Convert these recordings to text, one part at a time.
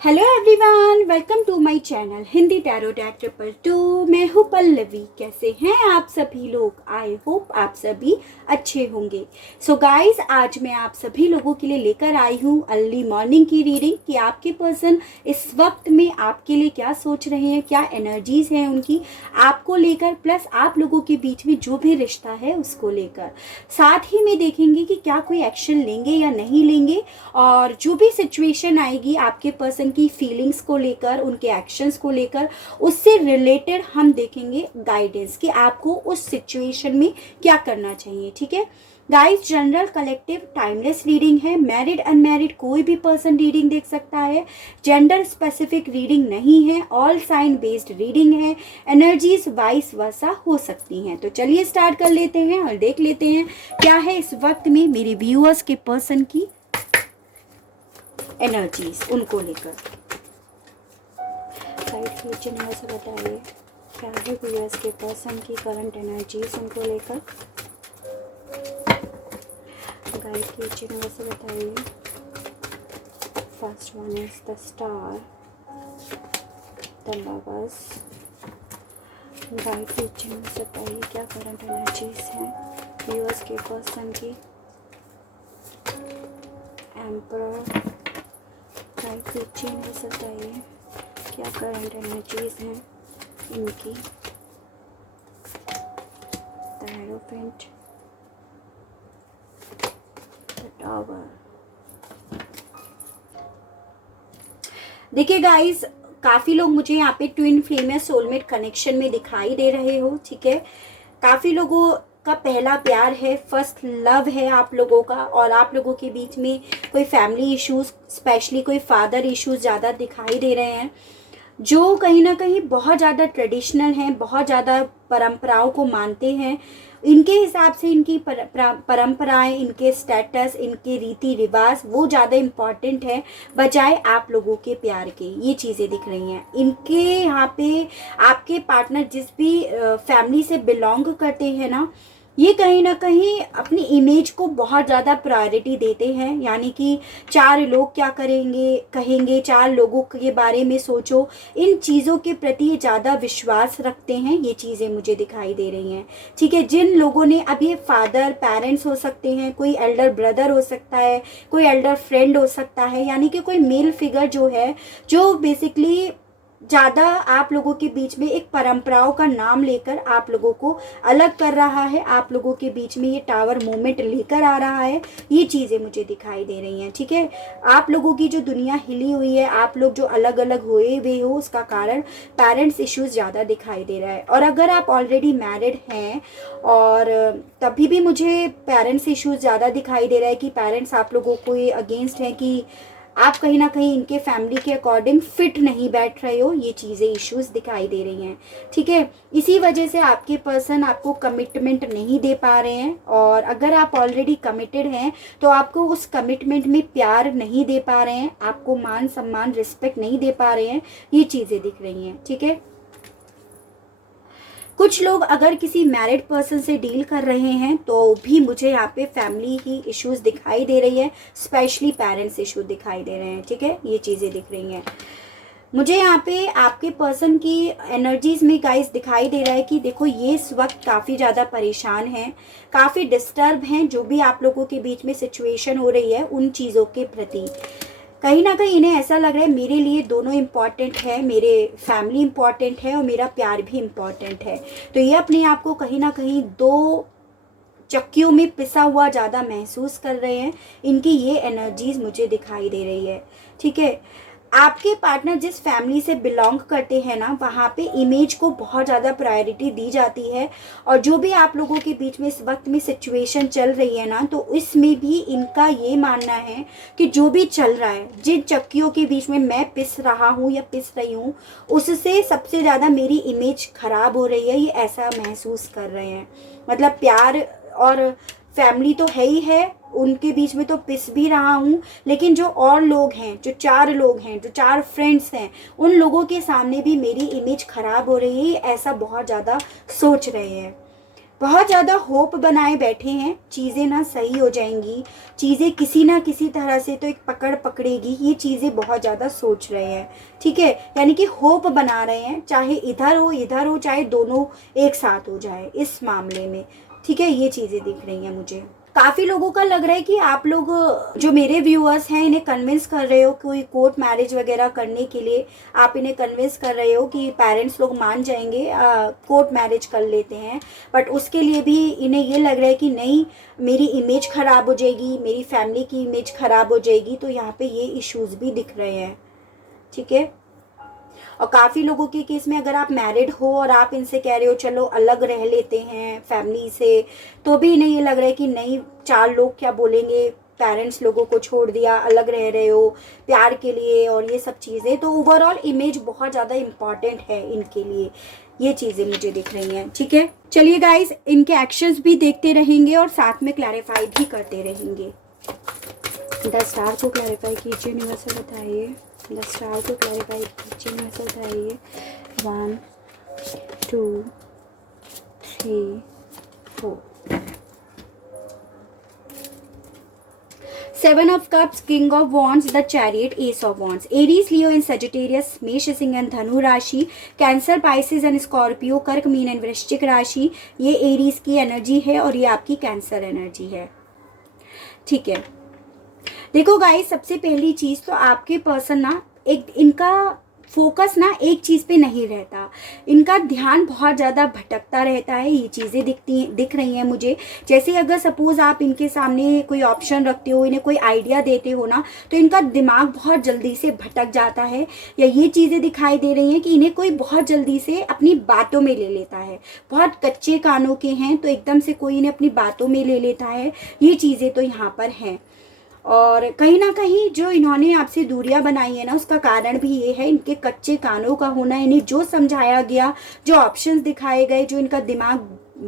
Hello everyone, welcome to my channel Hindi tarot that 222। मैं हूँ पल्लवी। कैसे हैं आप सभी लोग? आई होप आप सभी अच्छे होंगे। सो गाइस, आज मैं आप सभी लोगों के लिए लेकर आई हूँ अर्ली मॉर्निंग की रीडिंग कि आपके पर्सन इस वक्त में आपके लिए क्या सोच रहे हैं, क्या एनर्जीज हैं उनकी आपको लेकर, प्लस आप लोगों के बीच में जो भी रिश्ता है उसको लेकर। साथ ही में देखेंगे कि क्या कोई एक्शन लेंगे या नहीं लेंगे, और जो भी सिचुएशन आएगी आपके पर्सन की फीलिंग्स को लेकर, उनके एक्शंस को लेकर, उससे रिलेटेड हम देखेंगे गाइडेंस कि आपको उस सिचुएशन में क्या करना चाहिए। ठीक है guys, general collective timeless reading है। मैरिड अनमैरिड कोई भी पर्सन रीडिंग देख सकता है। जेंडर स्पेसिफिक रीडिंग नहीं है, ऑल साइन बेस्ड रीडिंग है। एनर्जीज वाइस वर्सा हो सकती हैं। तो चलिए स्टार्ट कर लेते हैं और देख लेते हैं क्या है इस वक्त में मेरे व्यूअर्स के पर्सन की एनर्जीज उनको लेकर। गाइड फ्यूचर में से बताइए क्या है व्यूअर्स के पर्सन की करंट एनर्जीज उनको लेकर। गाइड फ्यूचर में से बताइए। First one is the star, the lovers. Guide future में से बताइए क्या करंट एनर्जीज हैं व्यूअर्स के पर्सन की। एम्परर। गाइड फ्यूचर में से बताइए क्या करंट एनर्जीज हैं इनकी। The hierophant, the tower. देखिए गाइस, काफ़ी लोग मुझे यहाँ पे ट्विन फ्लेम या सोलमेट कनेक्शन में दिखाई दे रहे हो। ठीक है, काफ़ी लोगों का पहला प्यार है, फर्स्ट लव है आप लोगों का, और आप लोगों के बीच में कोई फैमिली इश्यूज, स्पेशली कोई फादर इश्यूज ज़्यादा दिखाई दे रहे हैं, जो कहीं ना कहीं बहुत ज़्यादा ट्रेडिशनल हैं, बहुत ज़्यादा परंपराओं को मानते हैं। इनके हिसाब से इनकी परंपराएं, इनके स्टेटस, इनके रीति रिवाज वो ज़्यादा इम्पॉर्टेंट है बजाय आप लोगों के प्यार के। ये चीज़ें दिख रही हैं इनके यहाँ पे। आपके पार्टनर जिस भी फैमिली से बिलोंग करते हैं ना, ये कहीं ना कहीं अपनी इमेज को बहुत ज़्यादा प्रायोरिटी देते हैं। यानी कि चार लोग क्या करेंगे, कहेंगे, चार लोगों के बारे में सोचो, इन चीज़ों के प्रति ज़्यादा विश्वास रखते हैं। ये चीज़ें मुझे दिखाई दे रही हैं। ठीक है, जिन लोगों ने, अब ये फादर पेरेंट्स हो सकते हैं, कोई एल्डर ब्रदर हो सकता है, कोई एल्डर फ्रेंड हो सकता है, यानी कि कोई मेल फिगर जो है, जो बेसिकली ज़्यादा आप लोगों के बीच में एक परंपराओं का नाम लेकर आप लोगों को अलग कर रहा है, आप लोगों के बीच में ये टावर मूवमेंट लेकर आ रहा है। ये चीज़ें मुझे दिखाई दे रही हैं। ठीक है, आप लोगों की जो दुनिया हिली हुई है, आप लोग जो अलग अलग हुए हुए हो, उसका कारण पेरेंट्स इश्यूज ज़्यादा दिखाई दे रहा है। और अगर आप ऑलरेडी मैरिड हैं, और तभी भी मुझे पेरेंट्स इश्यूज ज़्यादा दिखाई दे रहा है कि पेरेंट्स आप लोगों को ये अगेंस्ट है कि आप कहीं ना कहीं इनके फैमिली के अकॉर्डिंग फिट नहीं बैठ रहे हो। ये चीज़ें इश्यूज दिखाई दे रही हैं। ठीक है, इसी वजह से आपके पर्सन आपको कमिटमेंट नहीं दे पा रहे हैं, और अगर आप ऑलरेडी कमिटेड हैं तो आपको उस कमिटमेंट में प्यार नहीं दे पा रहे हैं, आपको मान सम्मान रिस्पेक्ट नहीं दे पा रहे हैं। ये चीज़ें दिख रही हैं। ठीक है, कुछ लोग अगर किसी मैरिड पर्सन से डील कर रहे हैं तो भी मुझे यहाँ पे फैमिली ही इश्यूज दिखाई दे रही है, स्पेशली पेरेंट्स इशू दिखाई दे रहे हैं। ठीक है, ये चीज़ें दिख रही हैं मुझे यहाँ पे। आपके पर्सन की एनर्जीज में गाइस दिखाई दे रहा है कि देखो, ये इस वक्त काफ़ी ज़्यादा परेशान हैं, काफ़ी डिस्टर्ब हैं। जो भी आप लोगों के बीच में सिचुएशन हो रही है उन चीज़ों के प्रति कहीं ना कहीं इन्हें ऐसा लग रहा है मेरे लिए दोनों इम्पॉर्टेंट है, मेरे फैमिली इम्पॉर्टेंट है और मेरा प्यार भी इम्पॉर्टेंट है। तो ये अपने आप को कहीं ना कहीं दो चक्कियों में पिसा हुआ ज़्यादा महसूस कर रहे हैं। इनकी ये एनर्जीज मुझे दिखाई दे रही है। ठीक है, आपके पार्टनर जिस फैमिली से बिलोंग करते हैं ना, वहाँ पे इमेज को बहुत ज़्यादा प्रायोरिटी दी जाती है। और जो भी आप लोगों के बीच में इस वक्त में सिचुएशन चल रही है ना, तो इसमें भी इनका ये मानना है कि जो भी चल रहा है, जिन चक्कियों के बीच में मैं पिस रहा हूँ या पिस रही हूँ, उससे सबसे ज़्यादा मेरी इमेज खराब हो रही है। ये ऐसा महसूस कर रहे हैं। मतलब प्यार और फैमिली तो है ही है, उनके बीच में तो पिस भी रहा हूँ, लेकिन जो और लोग हैं, जो चार लोग हैं, जो चार फ्रेंड्स हैं, उन लोगों के सामने भी मेरी इमेज खराब हो रही है, ऐसा बहुत ज़्यादा सोच रहे हैं। बहुत ज़्यादा होप बनाए बैठे हैं, चीज़ें ना सही हो जाएंगी, चीज़ें किसी ना किसी तरह से तो एक पकड़ पकड़ेगी, ये चीज़ें बहुत ज़्यादा सोच रहे हैं। ठीक है, यानी कि होप बना रहे हैं, चाहे इधर हो चाहे दोनों एक साथ हो जाए इस मामले में। ठीक है, ये चीज़ें दिख रही हैं मुझे। काफ़ी लोगों का लग रहा है कि आप लोग जो मेरे व्यूअर्स हैं इन्हें कन्विंस कर रहे हो कोई कोर्ट मैरिज वगैरह करने के लिए, आप इन्हें कन्विंस कर रहे हो कि पेरेंट्स लोग मान जाएंगे, कोर्ट मैरिज कर लेते हैं। बट उसके लिए भी इन्हें ये लग रहा है कि नहीं, मेरी इमेज ख़राब हो जाएगी, मेरी फैमिली की इमेज ख़राब हो जाएगी, तो यहाँ पे ये इश्यूज़ भी दिख रहे हैं। ठीक है, और काफ़ी लोगों के केस में अगर आप मैरिड हो और आप इनसे कह रहे हो चलो अलग रह लेते हैं फैमिली से, तो भी इन्हें ये लग रहा है कि नहीं, 4 लोग क्या बोलेंगे, पेरेंट्स लोगों को छोड़ दिया, अलग रह रहे हो प्यार के लिए और ये सब चीज़ें, तो ओवरऑल इमेज बहुत ज़्यादा इम्पॉर्टेंट है इनके लिए, ये चीज़ें मुझे दिख रही हैं। ठीक है, चलिए गाइज, इनके एक्शंस भी देखते रहेंगे और साथ में क्लैरिफाई भी करते रहेंगे। 10 स्टार को क्लैरिफाई कीजिए, यूनिवर्सल बताइए। 10 स्टार को क्लैरिफाई कीजिए, यूनिवर्सल बताइए। 1 2 3 4। 7 of Cups, King of Wands, the Chariot, Ace of Wands. Aries, Leo and Sagittarius, मेष, सिंह एंड धनु राशि, कैंसर, पाइसेस एंड स्कॉर्पियो, कर्क, मीन एंड वृश्चिक राशि। ये एरीज की एनर्जी है और ये आपकी कैंसर एनर्जी है। ठीक है, देखो गाइस, सबसे पहली चीज़ तो आपके पर्सन ना, एक इनका फोकस ना एक चीज़ पे नहीं रहता, इनका ध्यान बहुत ज़्यादा भटकता रहता है, ये चीज़ें दिख रही हैं मुझे। जैसे अगर सपोज़ आप इनके सामने कोई ऑप्शन रखते हो, इन्हें कोई आइडिया देते हो ना, तो इनका दिमाग बहुत जल्दी से भटक जाता है, या ये चीज़ें दिखाई दे रही हैं कि इन्हें कोई बहुत जल्दी से अपनी बातों में ले लेता है। बहुत कच्चे कानों के हैं तो एकदम से कोई इन्हें अपनी बातों में ले लेता है, ये चीज़ें तो यहाँ पर हैं। और कहीं ना कहीं जो इन्होंने आपसे दूरियां बनाई है ना, उसका कारण भी ये है इनके कच्चे कानों का होना। इन्हें जो समझाया गया, जो ऑप्शंस दिखाए गए, जो इनका दिमाग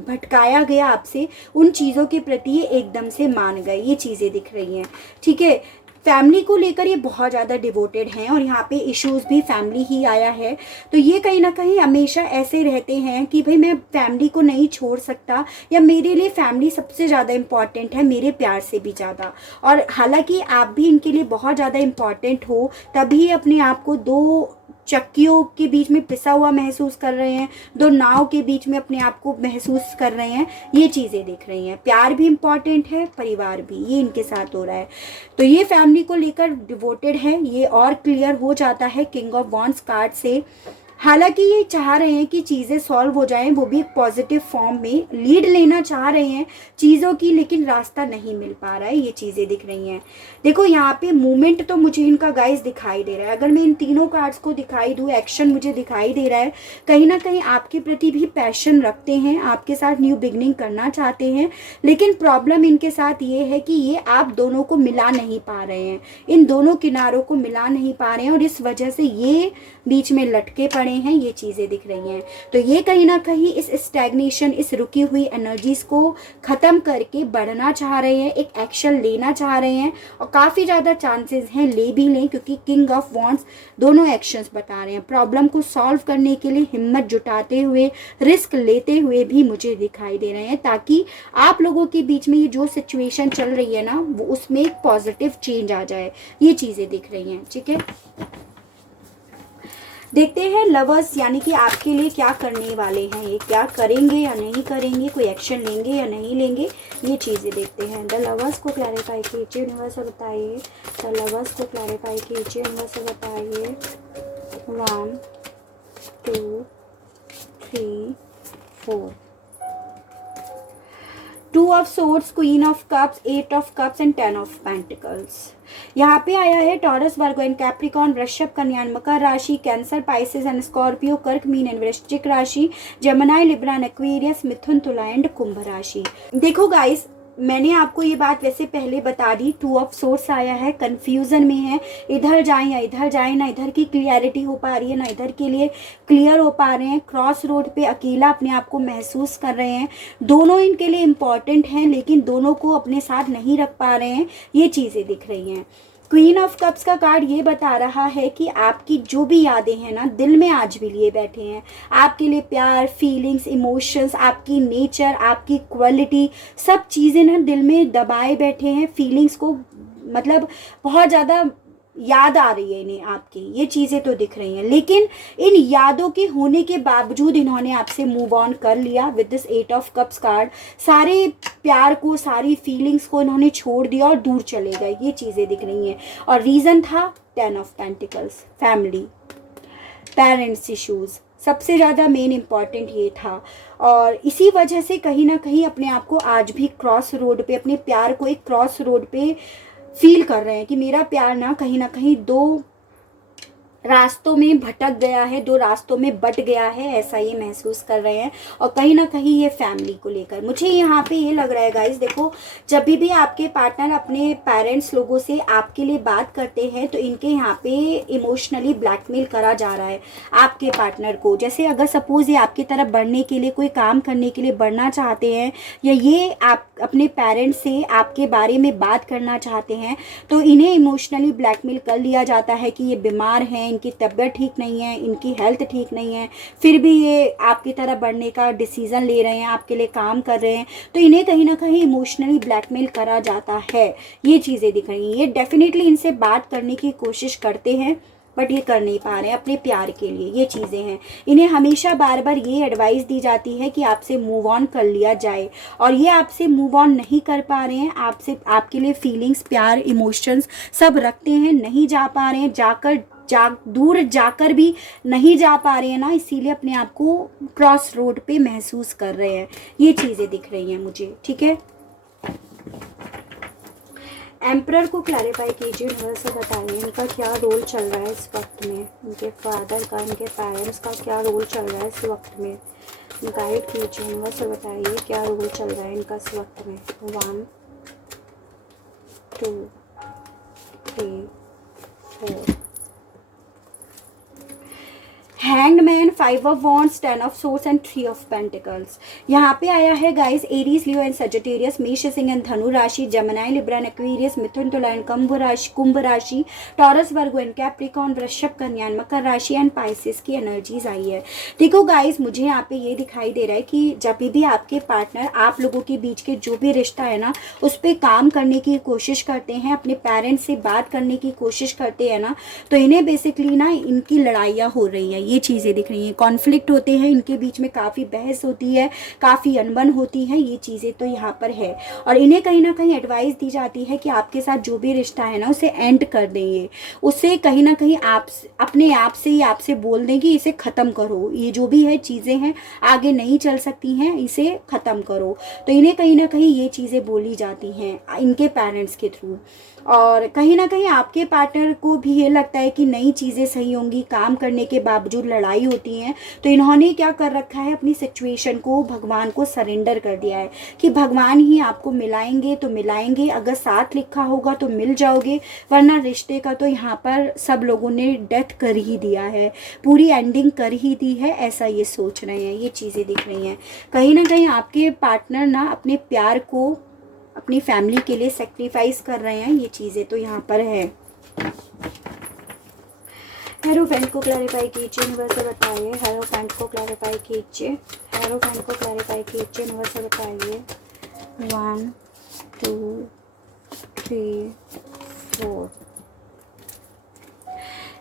भटकाया गया आपसे, उन चीज़ों के प्रति ये एकदम से मान गए, ये चीज़ें दिख रही हैं। ठीक है, फैमिली को लेकर ये बहुत ज़्यादा डिवोटेड हैं और यहाँ पे इश्यूज भी फैमिली ही आया है, तो ये कहीं ना कहीं हमेशा ऐसे रहते हैं कि भाई मैं फैमिली को नहीं छोड़ सकता, या मेरे लिए फैमिली सबसे ज़्यादा इम्पॉर्टेंट है, मेरे प्यार से भी ज़्यादा। और हालांकि आप भी इनके लिए बहुत ज़्यादा इम्पॉर्टेंट हो, तभी अपने आप को 2 चक्कियों के बीच में पिसा हुआ महसूस कर रहे हैं, 2 नाव के बीच में अपने आप को महसूस कर रहे हैं, ये चीज़ें दिख रही हैं। प्यार भी इम्पॉर्टेंट है, परिवार भी, ये इनके साथ हो रहा है। तो ये फैमिली को लेकर डिवोटेड है, ये और क्लियर हो जाता है किंग ऑफ वॉन्ड्स कार्ड से। हालांकि ये चाह रहे हैं कि चीज़ें सॉल्व हो जाएं, वो भी एक पॉजिटिव फॉर्म में लीड लेना चाह रहे हैं चीज़ों की, लेकिन रास्ता नहीं मिल पा रहा है, ये चीज़ें दिख रही हैं। देखो यहाँ पे मूवमेंट तो मुझे इनका गाइस दिखाई दे रहा है। अगर मैं इन तीनों कार्ड्स को दिखाई दूँ, एक्शन मुझे दिखाई दे रहा है, कहीं ना कहीं आपके प्रति भी पैशन रखते हैं, आपके साथ न्यू बिगनिंग करना चाहते हैं, लेकिन प्रॉब्लम इनके साथ ये है कि ये आप दोनों को मिला नहीं पा रहे हैं, इन दोनों किनारों को मिला नहीं पा रहे हैं, और इस वजह से ये बीच में लटके पड़े हैं, ये चीज़ें दिख रही हैं। तो ये कहीं ना कहीं इस स्टैग्नेशन, इस रुकी हुई एनर्जीज को ख़त्म करके बढ़ना चाह रहे हैं, एक एक्शन लेना चाह रहे हैं, और काफ़ी ज़्यादा चांसेस हैं ले भी लें, क्योंकि किंग ऑफ वॉन्ड्स दोनों एक्शंस बता रहे हैं। प्रॉब्लम को सॉल्व करने के लिए हिम्मत जुटाते हुए, रिस्क लेते हुए भी मुझे दिखाई दे रहे हैं, ताकि आप लोगों के बीच में ये जो सिचुएशन चल रही है ना, वो उसमें एक पॉजिटिव चेंज आ जाए, ये चीज़ें दिख रही हैं। ठीक है, देखते हैं लवर्स यानी कि आपके लिए क्या करने वाले हैं, ये क्या करेंगे या नहीं करेंगे, कोई एक्शन लेंगे या नहीं लेंगे, ये चीज़ें देखते हैं। द लवर्स को क्लैरिफाई कीजिए, यूनिवर्सल बताइए। द लवर्स को क्लैरिफाई कीजिए, यूनिवर्सल बताइए। 1 2 3 4। 2 of swords, queen of cups, 8 of cups and 10 of pentacles. यहाँ पे आया है टॉरस, वर्गो एंड कैप्रिकॉन, वृषभ, कन्या एंड मकर राशि, कैंसर, पाइसेस एंड स्कॉर्पियो, कर्क, मीन एंड वृश्चिक राशि, जमनाई, लिब्रा एंड एक्वेरियस, मिथुन, तुला एंड कुंभ राशि। देखो गाइस, मैंने आपको ये बात वैसे पहले बता दी। 2 ऑफ सोर्स आया है, कंफ्यूजन में है, इधर जाएं या इधर जाएं, ना इधर की क्लियरिटी हो पा रही है, ना इधर के लिए क्लियर हो पा रहे हैं, क्रॉस रोड पे अकेला अपने आप को महसूस कर रहे हैं। दोनों इनके लिए इम्पॉर्टेंट हैं, लेकिन दोनों को अपने साथ नहीं रख पा रहे हैं, ये चीज़ें दिख रही हैं। क्वीन ऑफ कप्स का कार्ड ये बता रहा है कि आपकी जो भी यादें हैं ना, दिल में आज भी लिए बैठे हैं। आपके लिए प्यार, फीलिंग्स, इमोशंस, आपकी नेचर, आपकी क्वालिटी, सब चीज़ें ना दिल में दबाए बैठे हैं। फीलिंग्स को मतलब बहुत ज़्यादा याद आ रही है इन्हें आपकी, ये चीज़ें तो दिख रही हैं। लेकिन इन यादों के होने के बावजूद इन्होंने आपसे मूव ऑन कर लिया with this 8 of cups card. सारे प्यार को, सारी फीलिंग्स को इन्होंने छोड़ दिया और दूर चले गए, ये चीज़ें दिख रही हैं। और रीज़न था 10 of pentacles, family, parents issues, सबसे ज़्यादा मेन इम्पॉर्टेंट ये था। और इसी वजह से कहीं ना कहीं अपने आप को आज भी क्रॉस रोड पे, अपने प्यार को एक क्रॉस रोड पे फील कर रहे हैं कि मेरा प्यार ना कहीं दो रास्तों में भटक गया है, दो रास्तों में बट गया है, ऐसा ये महसूस कर रहे हैं। और कहीं ना कहीं ये फैमिली को लेकर मुझे यहाँ पे ये लग रहा है गाइस, देखो जब भी आपके पार्टनर अपने पेरेंट्स लोगों से आपके लिए बात करते हैं तो इनके यहाँ पे इमोशनली ब्लैकमेल करा जा रहा है आपके पार्टनर को। जैसे अगर सपोज ये आपकी तरफ बढ़ने के लिए, कोई काम करने के लिए बढ़ना चाहते हैं, या ये आप अपने पेरेंट्स से आपके बारे में बात करना चाहते हैं, तो इन्हें इमोशनली ब्लैकमेल कर लिया जाता है कि ये बीमार हैं, इनकी तबीयत ठीक नहीं है, इनकी हेल्थ ठीक नहीं है, फिर भी ये आपकी तरह बढ़ने का डिसीज़न ले रहे हैं, आपके लिए काम कर रहे हैं। तो इन्हें कहीं ना कहीं इमोशनली ब्लैकमेल करा जाता है, ये चीज़ें दिख रही हैं। ये डेफिनेटली इनसे बात करने की कोशिश करते हैं बट ये कर नहीं पा रहे हैं अपने प्यार के लिए, ये चीज़ें हैं। इन्हें हमेशा बार बार ये एडवाइस दी जाती है कि आपसे मूव ऑन कर लिया जाए, और ये आपसे मूव ऑन नहीं कर पा रहे हैं। आपसे, आपके लिए फीलिंग्स, प्यार, इमोशंस सब रखते हैं, नहीं जा पा रहे हैं, दूर जाकर भी नहीं जा पा रहे हैं ना, इसीलिए अपने आप को क्रॉस रोड पे महसूस कर रहे हैं, ये चीज़ें दिख रही हैं मुझे। ठीक है, एम्परर को क्लैरिफाई कीजिए, यूनिवर्स से बताइए इनका क्या रोल चल रहा है इस वक्त में, इनके फादर का, इनके पेरेंट्स का क्या रोल चल रहा है इस वक्त में। गाइड कीजिए, यूनिवर्स से बताइए क्या रोल चल रहा है इनका इस वक्त में। 1 2 3 4। Hanged man, 5 of wands, 10 of source and 3 of pentacles. यहाँ पे आया है guys Aries, Leo and Sagittarius, मेष, सिंह एंड धनु राशि, जमनाई, लिब्रा एंड एक्वेरियस, मिथुन, तुला एंड कुंभ राशि, टॉरस, वर्गो एंड कैप्रिकॉर्न, वृषभ, कन्या एंड मकर राशि एंड पाइसेस की एनर्जीज आई है। देखो गाइस, मुझे यहाँ पे ये दिखाई दे रहा है कि जब भी आपके पार्टनर, आप लोगों के बीच के जो भी रिश्ता है ना, उस पर काम करने की कोशिश करते हैं, अपने पेरेंट्स से बात करने की कोशिश करते हैं ना, तो इन्हें बेसिकली ना इनकी लड़ाइयाँ हो रही हैं, ये चीज़ें दिख रही हैं। कॉन्फ्लिक्ट होते हैं इनके बीच में, काफ़ी बहस होती है, काफ़ी अनबन होती है, ये चीज़ें तो यहाँ पर है। और इन्हें कहीं ना कहीं एडवाइस दी जाती है कि आपके साथ जो भी रिश्ता है ना, उसे एंड कर देंगे, उससे कहीं ना कहीं आप अपने आप से ही आपसे बोल दें कि इसे ख़त्म करो, ये जो भी है चीज़ें हैं आगे नहीं चल सकती हैं, इसे ख़त्म करो। तो इन्हें कहीं ना कहीं ये चीज़ें बोली जाती हैं इनके पेरेंट्स के थ्रू। और कहीं ना कहीं आपके पार्टनर को भी ये लगता है कि नई चीज़ें सही होंगी, काम करने के बावजूद लड़ाई होती हैं, तो इन्होंने क्या कर रखा है, अपनी सिचुएशन को भगवान को सरेंडर कर दिया है कि भगवान ही आपको मिलाएंगे तो मिलाएंगे, अगर साथ लिखा होगा तो मिल जाओगे, वरना रिश्ते का तो यहाँ पर सब लोगों ने डेथ कर ही दिया है, पूरी एंडिंग कर ही दी है, ऐसा ये सोच रहे हैं, ये चीज़ें दिख रही हैं। कहीं ना कहीं आपके पार्टनर ना अपने प्यार को अपनी फैमिली के लिए सेक्रीफाइस कर रहे हैं, ये चीज़ें तो यहाँ पर है। हेरोफेंट को क्लैरिफाई कीजिए, यूनिवर्स से बताइए। हेरोफेंट को क्लैरिफाई कीजिए, हेरोफेंट को क्लैरिफाई कीजिए, यूनिवर्स से बताइए। 1 2 3 4।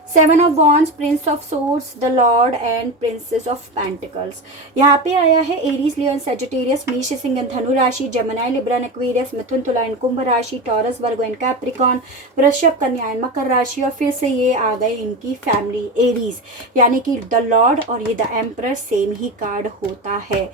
7 of wands, Prince of swords, the Lord and princess of pentacles. यहाँ पे आया है एरीज, लियो एंड सजिटेरियस, मेष, सिंह एंड धनु राशि, जमनाई, लिब्रा एंड एक्वेरियस, मिथुन, तुला एंड कुंभ राशि, टॉरस, वर्गो एंड कैप्रिकॉर्न, वृषभ, कन्या एंड मकर राशि। और फिर से ये आ गए इनकी फैमिली एरीज, यानी कि द लॉर्ड और ये the emperor same he card होता है।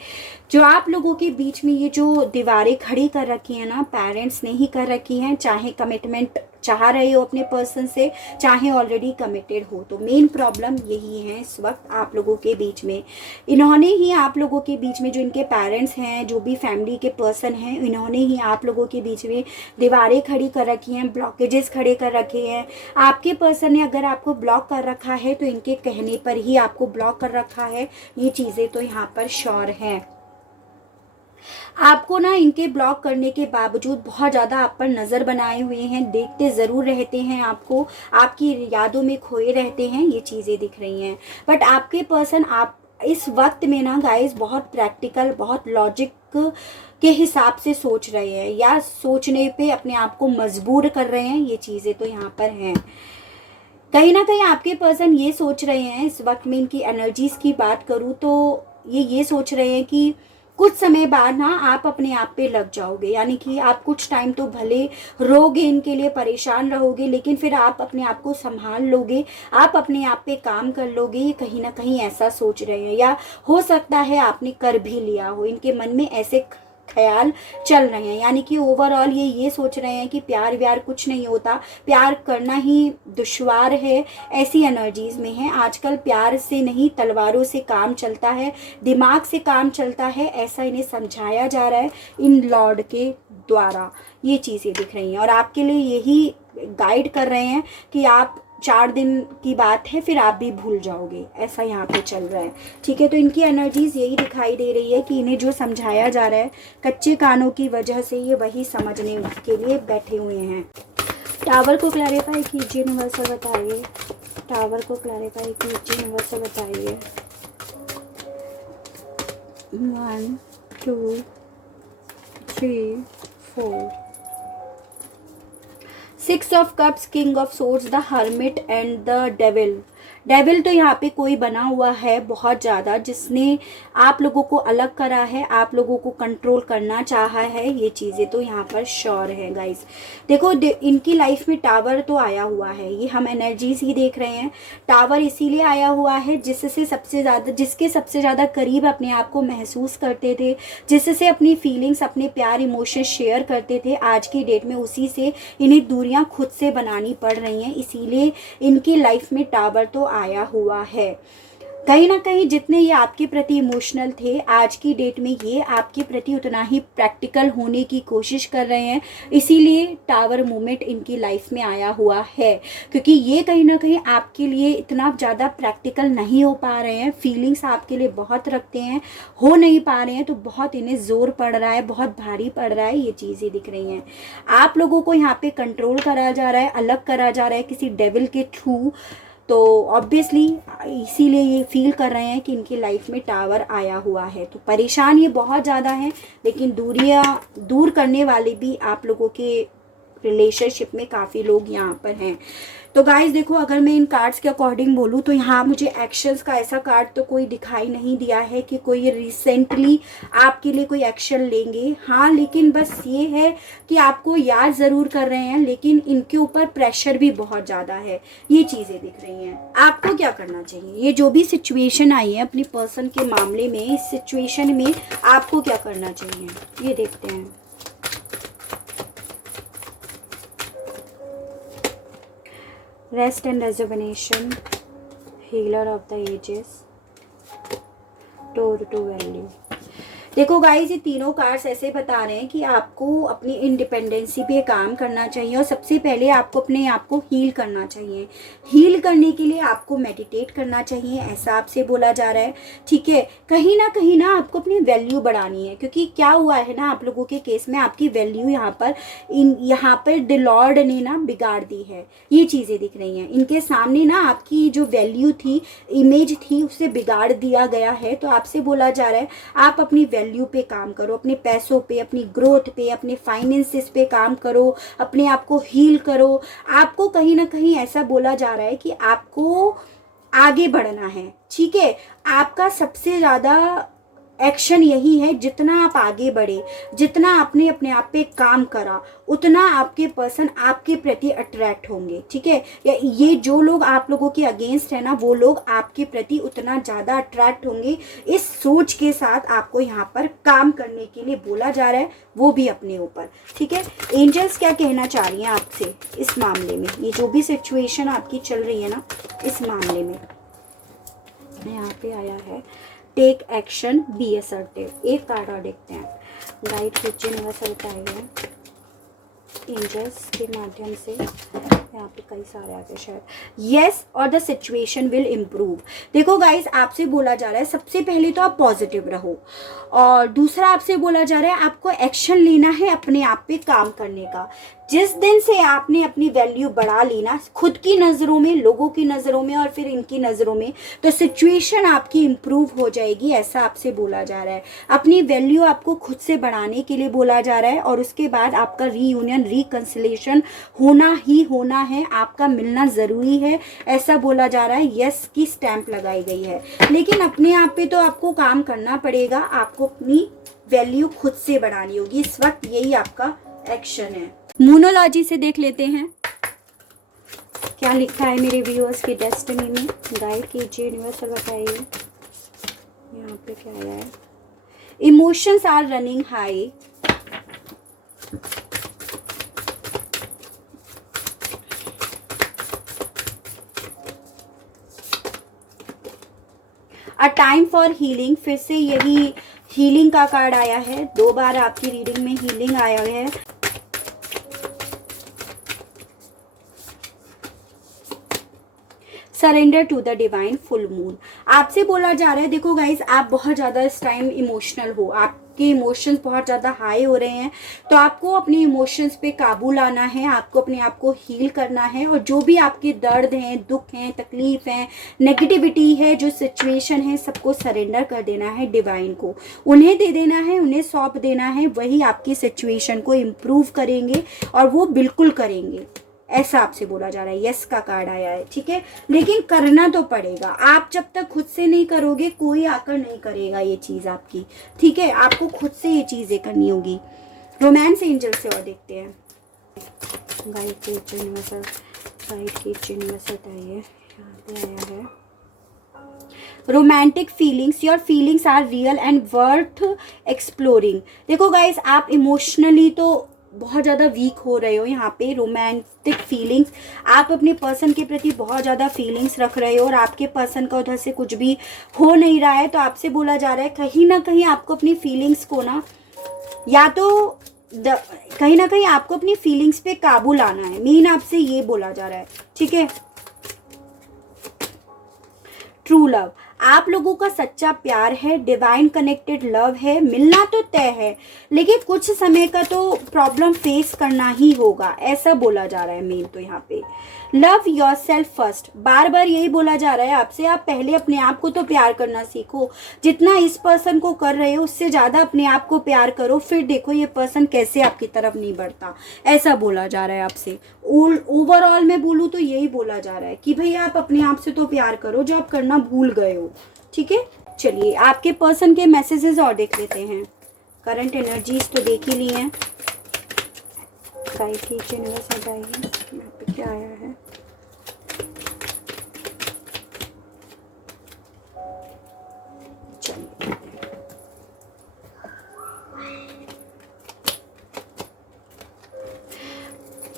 जो आप लोगों के बीच में ये जो दीवारें खड़ी कर रखी हैं ना, पेरेंट्स ने ही कर रखी हैं, चाहे कमिटमेंट चाह रहे हो अपने पर्सन से, चाहे ऑलरेडी कमिटेड हो, तो मेन प्रॉब्लम यही है इस वक्त आप लोगों के बीच में। इन्होंने ही आप लोगों के बीच में, जो इनके पेरेंट्स हैं, जो भी फैमिली के पर्सन हैं, इन्होंने ही आप लोगों के बीच में दीवारें खड़ी कर रखी हैं, ब्लॉकेजेस खड़े कर रखे हैं। आपके पर्सन ने अगर आपको ब्लॉक कर रखा है तो इनके कहने पर ही आपको ब्लॉक कर रखा है, ये चीज़ें तो यहाँ पर श्योर हैं। आपको ना इनके ब्लॉक करने के बावजूद बहुत ज़्यादा आप पर नज़र बनाए हुए हैं, देखते ज़रूर रहते हैं आपको, आपकी यादों में खोए रहते हैं, ये चीज़ें दिख रही हैं। बट आपके पर्सन आप इस वक्त में ना गाइस बहुत प्रैक्टिकल, बहुत लॉजिक के हिसाब से सोच रहे हैं, या सोचने पे अपने आप को मजबूर कर रहे हैं, ये चीज़ें तो यहाँ पर हैं। कहीं ना कहीं आपके पर्सन ये सोच रहे हैं, इस वक्त में इनकी एनर्जीज की बात करूँ तो ये सोच रहे हैं कि कुछ समय बाद ना आप अपने आप पे लग जाओगे, यानी कि आप कुछ टाइम तो भले रोगे, इनके लिए परेशान रहोगे, लेकिन फिर आप अपने आप को संभाल लोगे, आप अपने आप पे काम कर लोगे, ये कहीं ना कहीं ऐसा सोच रहे हैं। या हो सकता है आपने कर भी लिया हो, इनके मन में ऐसे ख्याल चल रहे हैं, यानी कि ओवरऑल ये सोच रहे हैं कि प्यार व्यार कुछ नहीं होता, प्यार करना ही दुश्वार है, ऐसी एनर्जीज में है आजकल। प्यार से नहीं तलवारों से काम चलता है, दिमाग से काम चलता है, ऐसा इन्हें समझाया जा रहा है इन लॉर्ड के द्वारा, ये चीज़ें दिख रही हैं। और आपके लिए यही गाइड कर रहे हैं कि आप 4 दिन की बात है, फिर आप भी भूल जाओगे, ऐसा यहाँ पे चल रहा है। ठीक है, तो इनकी एनर्जीज यही दिखाई दे रही है कि इन्हें जो समझाया जा रहा है कच्चे कानों की वजह से ये वही समझने के लिए बैठे हुए हैं। टावर को क्लैरिफाई कीजिए यूनिवर्सल, बताइए। टावर को क्लैरिफाई कीजिए यूनिवर्सल, बताइए। 1 2 3 4 6 of cups, king of swords, the hermit and the devil. Devil तो यहाँ पे कोई बना हुआ है बहुत ज़्यादा, जिसने आप लोगों को अलग करा है, आप लोगों को कंट्रोल करना चाहा है, ये चीज़ें तो यहाँ पर श्योर है गाइस। देखो इनकी लाइफ में टावर तो आया हुआ है, ये हम एनर्जीज ही देख रहे हैं। टावर इसीलिए आया हुआ है जिससे सबसे ज़्यादा, जिसके सबसे ज़्यादा करीब अपने आप को महसूस करते थे, जिससे अपनी फीलिंग्स, अपने प्यार, इमोशन शेयर करते थे, आज की डेट में उसी से इन्हें दूरियां खुद से बनानी पड़ रही हैं, इसीलिए इनकी लाइफ में टावर तो आया हुआ है। कहीं ना कहीं जितने ये आपके प्रति इमोशनल थे, आज की डेट में ये आपके प्रति उतना ही प्रैक्टिकल होने की कोशिश कर रहे हैं, इसीलिए टावर मूवमेंट इनकी लाइफ में आया हुआ है, क्योंकि ये कहीं ना कहीं आपके लिए इतना ज़्यादा प्रैक्टिकल नहीं हो पा रहे हैं, फीलिंग्स आपके लिए बहुत रखते हैं, हो नहीं पा रहे हैं, तो बहुत इन्हें जोर पड़ रहा है, बहुत भारी पड़ रहा है, ये चीज़ें दिख रही हैं। आप लोगों को यहाँ पे कंट्रोल करा जा रहा है, अलग करा जा रहा है किसी डेविल के थ्रू, तो ऑब्वियसली इसीलिए ये फील कर रहे हैं कि इनकी लाइफ में टावर आया हुआ है। तो परेशान ये बहुत ज़्यादा हैं, लेकिन दूरियां दूर करने वाले भी आप लोगों के रिलेशनशिप में काफ़ी लोग यहाँ पर हैं। तो गाइस देखो, अगर मैं इन कार्ड्स के अकॉर्डिंग बोलूँ तो यहाँ मुझे एक्शंस का ऐसा कार्ड तो कोई दिखाई नहीं दिया है कि कोई रिसेंटली आपके लिए कोई एक्शन लेंगे। हाँ, लेकिन बस ये है कि आपको याद ज़रूर कर रहे हैं, लेकिन इनके ऊपर प्रेशर भी बहुत ज़्यादा है, ये चीज़ें दिख रही हैं। आपको क्या करना चाहिए, ये जो भी सिचुएशन आई है अपनी पर्सन के मामले में, इस सिचुएशन में आपको क्या करना चाहिए, ये देखते हैं। Rest and rejuvenation, healer of the ages, door to value। देखो गाइस, ये तीनों कार्ड्स ऐसे बता रहे हैं कि आपको अपनी इंडिपेंडेंसी पे काम करना चाहिए, और सबसे पहले आपको अपने आप को हील करना चाहिए। हील करने के लिए आपको मेडिटेट करना चाहिए, ऐसा आपसे बोला जा रहा है। ठीक है, कहीं ना आपको अपनी वैल्यू बढ़ानी है, क्योंकि क्या हुआ है ना, आप लोगों के केस में आपकी वैल्यू यहाँ पर द लॉर्ड ने ना बिगाड़ दी है, ये चीज़ें दिख रही हैं। इनके सामने ना आपकी जो वैल्यू थी, इमेज थी, उसे बिगाड़ दिया गया है। तो आपसे बोला जा रहा है आप अपनी वैल्यू पे काम करो, अपने पैसों पे, अपनी ग्रोथ पे, अपने फाइनेंसेस पे काम करो, अपने आप को हील करो। आपको कहीं ना कहीं ऐसा बोला जा रहा है कि आपको आगे बढ़ना है। ठीक है, आपका सबसे ज़्यादा एक्शन यही है, जितना आप आगे बढ़े, जितना आपने अपने आप पे काम करा, उतना आपके पर्सन आपके प्रति अट्रैक्ट होंगे। ठीक है, ये जो लोग आप लोगों के अगेंस्ट है ना, वो लोग आपके प्रति उतना ज़्यादा अट्रैक्ट होंगे। इस सोच के साथ आपको यहाँ पर काम करने के लिए बोला जा रहा है, वो भी अपने ऊपर। ठीक है, एंजल्स क्या कहना चाह रही हैं आपसे इस मामले में, ये जो भी सिचुएशन आपकी चल रही है ना, इस मामले में यहाँ पे आया है टेक एक्शन, बी असर्टिव। एक कार्ड और देखते हैं, गाइड कीजिए यूनिवर्सल बताइए एंजल्स के माध्यम से यहाँ पे कई सारे आते शायद। यस, और द सिचुएशन विल इम्प्रूव। देखो गाइस, आपसे बोला जा रहा है सबसे पहले तो आप पॉजिटिव रहो, और दूसरा आपसे बोला जा रहा है आपको एक्शन लेना है अपने आप पे काम करने का। जिस दिन से आपने अपनी वैल्यू बढ़ा ली ना, खुद की नज़रों में, लोगों की नज़रों में और फिर इनकी नज़रों में, तो सिचुएशन आपकी इम्प्रूव हो जाएगी, ऐसा आपसे बोला जा रहा है। अपनी वैल्यू आपको खुद से बढ़ाने के लिए बोला जा रहा है, और उसके बाद आपका रीयूनियन, रिकंसिलेशन होना ही होना है, आपका मिलना ज़रूरी है, ऐसा बोला जा रहा है। यस की स्टैंप लगाई गई है। लेकिन अपने आप पे तो आपको काम करना पड़ेगा, आपको अपनी वैल्यू खुद से बढ़ानी होगी। इस वक्त यही आपका एक्शन है। मोनोलॉजी से देख लेते हैं क्या लिखा है मेरे व्यूअर्स की डेस्टिनी में। गाइड कीजिए यूनिवर्स और बताइए यहाँ पे क्या आया है। Emotions are running high, a time for healing. फिर से यही हीलिंग का कार्ड आया है। 2 बार आपकी रीडिंग में हीलिंग आया है। Surrender to the divine full moon. आपसे बोला जा रहा है, देखो गाइज, आप बहुत ज़्यादा इस टाइम इमोशनल हो, आपके इमोशंस बहुत ज़्यादा हाई हो रहे हैं, तो आपको अपने इमोशंस पे काबू लाना है, आपको अपने आप को हील करना है, और जो भी आपके दर्द हैं, दुख हैं, तकलीफ हैं, नेगेटिविटी है, जो सिचुएशन है, सबको सरेंडर कर देना है डिवाइन को, उन्हें दे देना है, उन्हें सौंप देना है। वही आपकी सिचुएशन को इम्प्रूव करेंगे, और वो बिल्कुल करेंगे, ऐसा आपसे बोला जा रहा है। यस का कार्ड आया है, ठीक है। लेकिन करना तो पड़ेगा, आप जब तक खुद से नहीं करोगे कोई आकर नहीं करेगा ये चीज़ आपकी, ठीक है। आपको खुद से ये चीज़ें करनी होगी। रोमांस एंजल से और देखते हैं। गाइड कीजिए यूनिवर्सल, गाइड कीजिए यूनिवर्सल, बताइए यहाँ पे आया है। Romantic feelings, your feelings are real and worth exploring. देखो गाइस, आप इमोशनली तो बहुत ज़्यादा वीक हो रहे हो यहाँ पे। रोमांटिक फीलिंग्स, आप अपने पर्सन के प्रति बहुत ज़्यादा फीलिंग्स रख रहे हो, और आपके पर्सन का उधर से कुछ भी हो नहीं रहा है। तो आपसे बोला जा रहा है कहीं ना कहीं आपको अपनी फीलिंग्स को ना, या तो कहीं ना कहीं आपको अपनी फीलिंग्स पे काबू लाना है। मेन आपसे ये बोला जा रहा है, ठीक है। ट्रू लव, आप लोगों का सच्चा प्यार है, डिवाइन कनेक्टेड लव है, मिलना तो तय है, लेकिन कुछ समय का तो प्रॉब्लम फेस करना ही होगा, ऐसा बोला जा रहा है। मेन तो यहाँ पे लव योर सेल्फ फर्स्ट, बार बार यही बोला जा रहा है आपसे, आप पहले अपने आप को तो प्यार करना सीखो। जितना इस पर्सन को कर रहे हो उससे ज़्यादा अपने आप को प्यार करो, फिर देखो ये पर्सन कैसे आपकी तरफ नहीं बढ़ता, ऐसा बोला जा रहा है आपसे। ओवरऑल मैं बोलूँ तो यही बोला जा रहा है कि भाई आप अपने आप से तो प्यार करो जो आप करना भूल गए हो, ठीक है। चलिए आपके पर्सन के मैसेजेस और देख लेते हैं। करंट एनर्जीज तो देख ही ली हैं। गाइड कीजिए यूनिवर्स, बताइए यहाँ पे क्या आया है। चलिए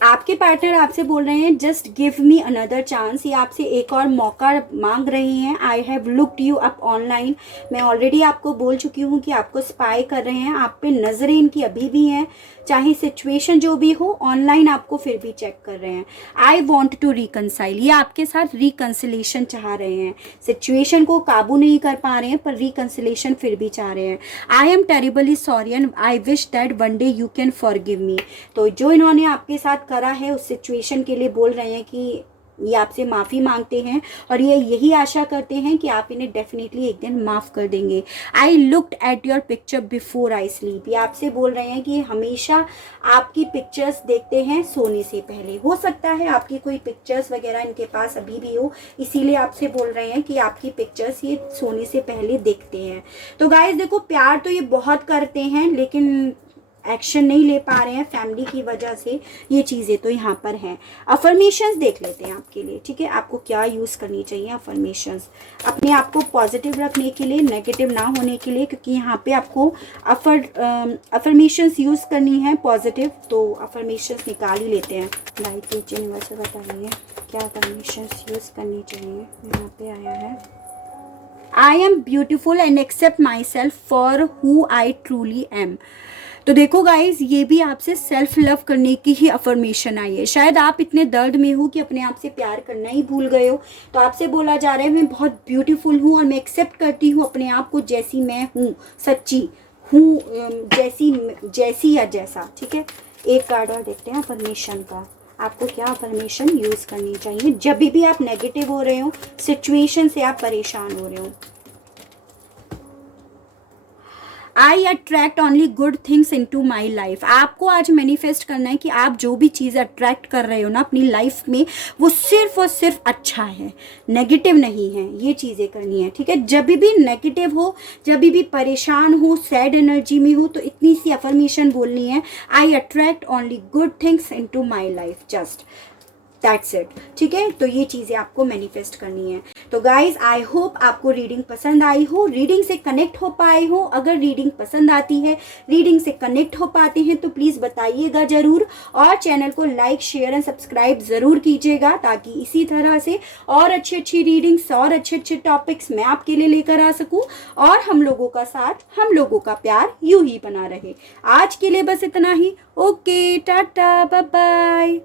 आपके पार्टनर आपसे बोल रहे हैं just give me another chance, ये आपसे एक और मौका मांग रहे हैं। I have looked you up online, मैं ऑलरेडी आपको बोल चुकी हूँ कि आपको स्पाई कर रहे हैं, आप पे नजरें इनकी अभी भी हैं, चाहे सिचुएशन जो भी हो, ऑनलाइन आपको फिर भी चेक कर रहे हैं। आई वॉन्ट टू रिकनसाइल, ये आपके साथ रिकनसिलेशन चाह रहे हैं, सिचुएशन को काबू नहीं कर पा रहे हैं पर रिकनसिलेशन फिर भी चाह रहे हैं। I am terribly sorry and I wish that one day you can forgive me, तो जो इन्होंने आपके साथ करा है उस सिचुएशन के लिए बोल रहे हैं कि ये आपसे माफ़ी मांगते हैं, और ये यही आशा करते हैं कि आप इन्हें डेफिनेटली एक दिन माफ़ कर देंगे। I looked at your picture before I sleep, ये आपसे बोल रहे हैं कि हमेशा आपकी पिक्चर्स देखते हैं सोने से पहले। हो सकता है आपकी कोई पिक्चर्स वगैरह इनके पास अभी भी हो, इसीलिए आपसे बोल रहे हैं कि आपकी पिक्चर्स ये सोने से पहले देखते हैं। तो गाइस देखो, प्यार तो ये बहुत करते हैं लेकिन एक्शन नहीं ले पा रहे हैं फैमिली की वजह से, ये चीज़ें तो यहाँ पर हैं। अफर्मेशंस देख लेते हैं आपके लिए, ठीक है। आपको क्या यूज़ करनी चाहिए अफर्मेशंस अपने आप को पॉजिटिव रखने के लिए, नेगेटिव ना होने के लिए, क्योंकि यहाँ पे आपको अफर्मेशंस यूज़ करनी है पॉजिटिव, तो अफर्मेशंस निकाल ही लेते हैं। गाइड कीजिए यूनिवर्स, बताइए क्या अफर्मेशंस यूज़ करनी चाहिए। यहाँ पे आया है I am beautiful and accept myself for who I truly am, तो देखो गाइज, ये भी आपसे सेल्फ लव करने की ही अफर्मेशन आई है। शायद आप इतने दर्द में हो कि अपने आप से प्यार करना ही भूल गए हो। तो आपसे बोला जा रहा है मैं बहुत ब्यूटीफुल हूँ और मैं एक्सेप्ट करती हूँ अपने आप को जैसी मैं हूँ, सच्ची हूँ, जैसी या जैसा। ठीक है, एक कार्ड और देखते हैं अफर्मेशन का। आपको क्या अफर्मेशन यूज़ करनी चाहिए जब भी आप नेगेटिव हो रहे हो, सिचुएशन से आप परेशान हो रहे हो। I attract only good things into my life. आपको आज मैनिफेस्ट करना है कि आप जो भी चीज़ अट्रैक्ट कर रहे हो ना अपनी लाइफ में, वो सिर्फ और सिर्फ अच्छा है, नेगेटिव नहीं है। ये चीज़ें करनी है। ठीक है, जब भी नेगेटिव हो, जब भी परेशान हो, सैड एनर्जी में हो, तो इतनी सी अफर्मेशन बोलनी है, I attract only good things into my life, just that's it. ठीक है, तो ये चीज़ें आपको मैनिफेस्ट करनी है। तो गाइज, आई होप आपको रीडिंग पसंद आई हो, रीडिंग से कनेक्ट हो पाए हो। अगर रीडिंग पसंद आती है, रीडिंग से कनेक्ट हो पाते हैं, तो प्लीज़ बताइएगा ज़रूर, और चैनल को लाइक, शेयर एंड सब्सक्राइब ज़रूर कीजिएगा, ताकि इसी तरह से और अच्छी अच्छी रीडिंग्स और अच्छे अच्छे टॉपिक्स मैं आपके लिए लेकर आ सकूँ, और हम लोगों का साथ, हम लोगों का प्यार यूं ही बना रहे। आज के लिए बस इतना ही। Okay, tata, bye bye.